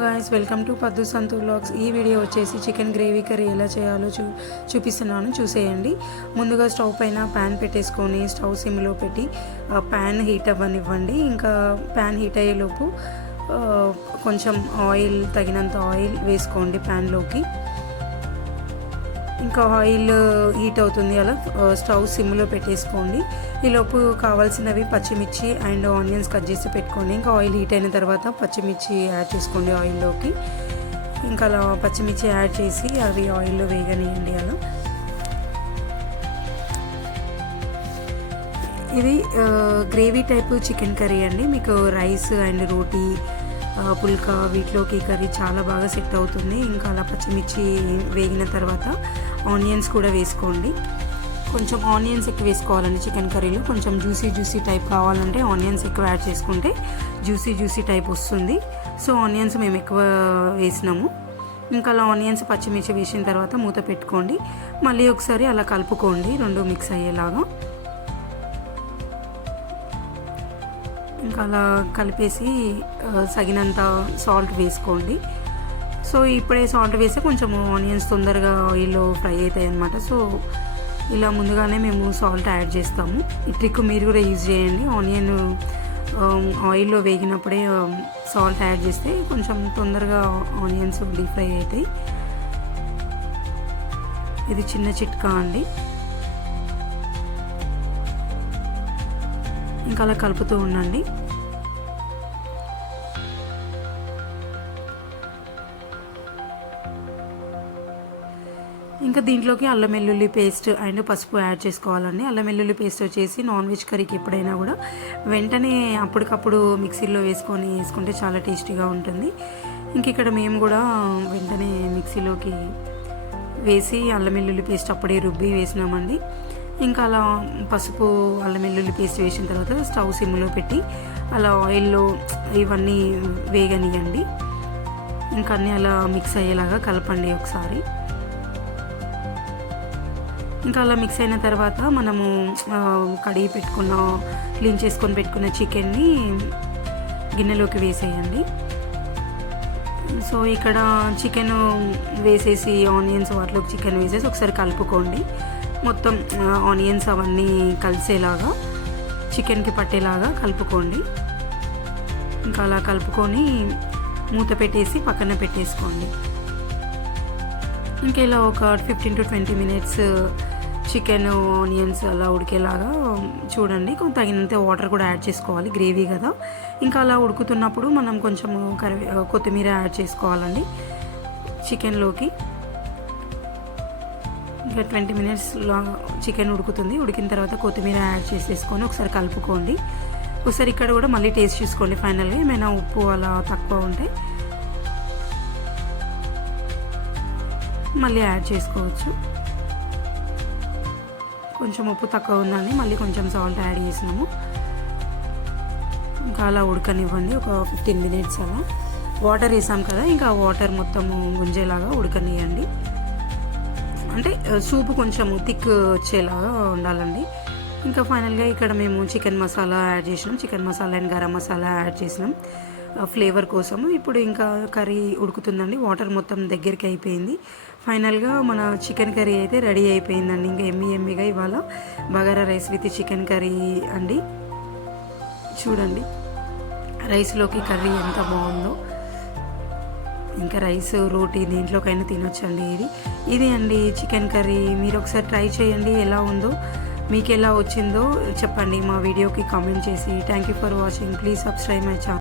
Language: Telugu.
గాయ్స్, వెల్కమ్ టు పద్దు సంతు వ్లాగ్స్. ఈ వీడియో వచ్చేసి చికెన్ గ్రేవీ కర్రీ ఎలా చేయాలో చూపిస్తున్నాను, చూసేయండి. ముందుగా స్టవ్ పైన ప్యాన్ పెట్టేసుకొని స్టవ్ సిమ్లో పెట్టి ప్యాన్ హీట్ అవ్వనివ్వండి. ఇంకా ప్యాన్ హీట్ అయ్యేలోపు కొంచెం ఆయిల్, తగినంత ఆయిల్ వేసుకోండి ప్యాన్లోకి. ఇంకా ఆయిల్ హీట్ అవుతుంది, అలా స్టవ్ సిమ్లో పెట్టేసుకోండి. ఈలోపు కావాల్సినవి పచ్చిమిర్చి అండ్ ఆనియన్స్ కట్ చేసి పెట్టుకోండి. ఇంకా ఆయిల్ హీట్ అయిన తర్వాత పచ్చిమిర్చి యాడ్ చేసుకోండి ఆయిల్లోకి. ఇంకా అలా పచ్చిమిర్చి యాడ్ చేసి అవి ఆయిల్లో వేగనియండి. అలా ఇది గ్రేవీ టైప్ చికెన్ కర్రీ అండి. మీకు రైస్ అండ్ రోటీ, పుల్కా వీటిలోకి కర్రీ చాలా బాగా సెట్ అవుతుంది. ఇంకా అలా పచ్చిమిర్చి వేగిన తర్వాత ఆనియన్స్ కూడా వేసుకోండి. కొంచెం ఆనియన్స్ ఎక్కువ వేసుకోవాలండి చికెన్ కర్రీలో. కొంచెం జ్యూసీ టైప్ కావాలంటే ఆనియన్స్ ఎక్కువ యాడ్ చేసుకుంటే జ్యూసీ టైప్ వస్తుంది. సో ఆనియన్స్ మేము ఎక్కువ వేసినాము. ఇంకా అలా ఆనియన్స్ పచ్చిమిర్చి వేసిన తర్వాత మూత పెట్టుకోండి. మళ్ళీ ఒకసారి అలా కలుపుకోండి, రెండు మిక్స్ అయ్యేలాగా. ఇంకా అలా కలిపేసి తగినంత సాల్ట్ వేసుకోండి. సో ఇప్పుడే సాల్ట్ వేస్తే కొంచెం ఆనియన్స్ తొందరగా ఆయిల్లో ఫ్రై అవుతాయి అన్నమాట. సో ఇలా ముందుగానే మేము సాల్ట్ యాడ్ చేస్తాము. ఈ ట్రిక్ మీరు కూడా యూజ్ చేయండి. ఆనియన్ ఆయిల్లో వేగినప్పుడే సాల్ట్ యాడ్ చేస్తే కొంచెం తొందరగా ఆనియన్స్ డీప్ ఫ్రై అవుతాయి. ఇది చిన్న చిట్కా అండి. ఇంకా అలా కలుపుతూ ఉండండి. ఇంకా దీంట్లోకి అల్లం వెల్లుల్లి పేస్ట్ అండ్ పసుపు యాడ్ చేసుకోవాలండి. అల్లం వెల్లుల్లి పేస్ట్ వచ్చేసి నాన్ వెజ్ కర్రీకి ఎప్పుడైనా కూడా వెంటనే అప్పటికప్పుడు మిక్సీలో వేసుకుంటే చాలా టేస్టీగా ఉంటుంది. ఇంక ఇక్కడ మేము కూడా వెంటనే మిక్సీలోకి వేసి అల్లం వెల్లుల్లి పేస్ట్ అప్పుడే రుబ్బి వేసినామండి. ఇంకా అలా పసుపు, అల్లం వెల్లుల్లి పేస్ట్ వేసిన తర్వాత స్టవ్ సిమ్లో పెట్టి అలా ఆయిల్లో ఇవన్నీ వేగనియండి. ఇంకా అన్నీ అలా మిక్స్ అయ్యేలాగా కలపండి ఒకసారి. ఇంకా అలా మిక్స్ అయిన తర్వాత మనము కడిగి క్లీన్ చేసుకొని పెట్టుకున్న చికెన్ని గిన్నెలోకి వేసేయండి. సో ఇక్కడ చికెన్ వేసేసి ఆనియన్స్ వాటిలోకి చికెన్ వేసేసి ఒకసారి కలుపుకోండి. మొత్తం ఆనియన్స్ అవన్నీ కలిసేలాగా, చికెన్కి పట్టేలాగా కలుపుకోండి. ఇంకా అలా కలుపుకొని మూత పెట్టేసి పక్కన పెట్టేసుకోండి. ఇంకా ఇలా ఒక 15 to 20 minutes చికెన్, ఆనియన్స్ అలా ఉడికేలాగా చూడండి. తగినంత వాటర్ కూడా యాడ్ చేసుకోవాలి, గ్రేవీ కదా. ఇంకా అలా ఉడుకుతున్నప్పుడు మనం కొంచెం కొత్తిమీర యాడ్ చేసుకోవాలండి చికెన్లోకి. ఇంకా 20 minutes చికెన్ ఉడుకుతుంది. ఉడికిన తర్వాత కొత్తిమీర యాడ్ చేసేసుకొని ఒకసారి కలుపుకోండి. ఒకసారి ఇక్కడ కూడా మళ్ళీ టేస్ట్ చూసుకోండి. ఫైనల్గా ఏమైనా ఉప్పు అలా తక్కువ ఉంటే మళ్ళీ యాడ్ చేసుకోవచ్చు. కొంచెం ఉప్పు తక్కువ ఉందని మళ్ళీ కొంచెం సాల్ట్ యాడ్ చేసినాము. ఇంకా అలా ఉడకనివ్వండి ఒక 15 minutes అలా. వాటర్ వేసాం కదా, ఇంకా వాటర్ మొత్తము గుంజేలాగా ఉడకనివ్వండి. అంటే సూపు కొంచెం థిక్ వచ్చేలాగా ఉండాలండి. ఇంకా ఫైనల్గా ఇక్కడ మేము చికెన్ మసాలా యాడ్ చేసినాం. Chicken masala and garam masala add చేసినాం ఫ్లేవర్ కోసము. ఇప్పుడు ఇంకా కర్రీ ఉడుకుతుందండి. వాటర్ మొత్తం దగ్గరికి అయిపోయింది. ఫైనల్గా మన చికెన్ కర్రీ అయితే రెడీ అయిపోయిందండి. ఇంకా ఎమ్మిగా ఇవాళ bagara rice with chicken curry అండి. చూడండి రైస్లోకి కర్రీ ఎంత బాగుందో. ఇంకా రైస్, రోటీ దేంట్లోకైనా తినొచ్చండి. ఇది అండి చికెన్ కర్రీ. మీరు ఒకసారి ట్రై చేయండి, ఎలా ఉందో, మీకు ఎలా వచ్చిందో చెప్పండి మా వీడియోకి కామెంట్ చేసి. Thank you for watching. Please subscribe my channel.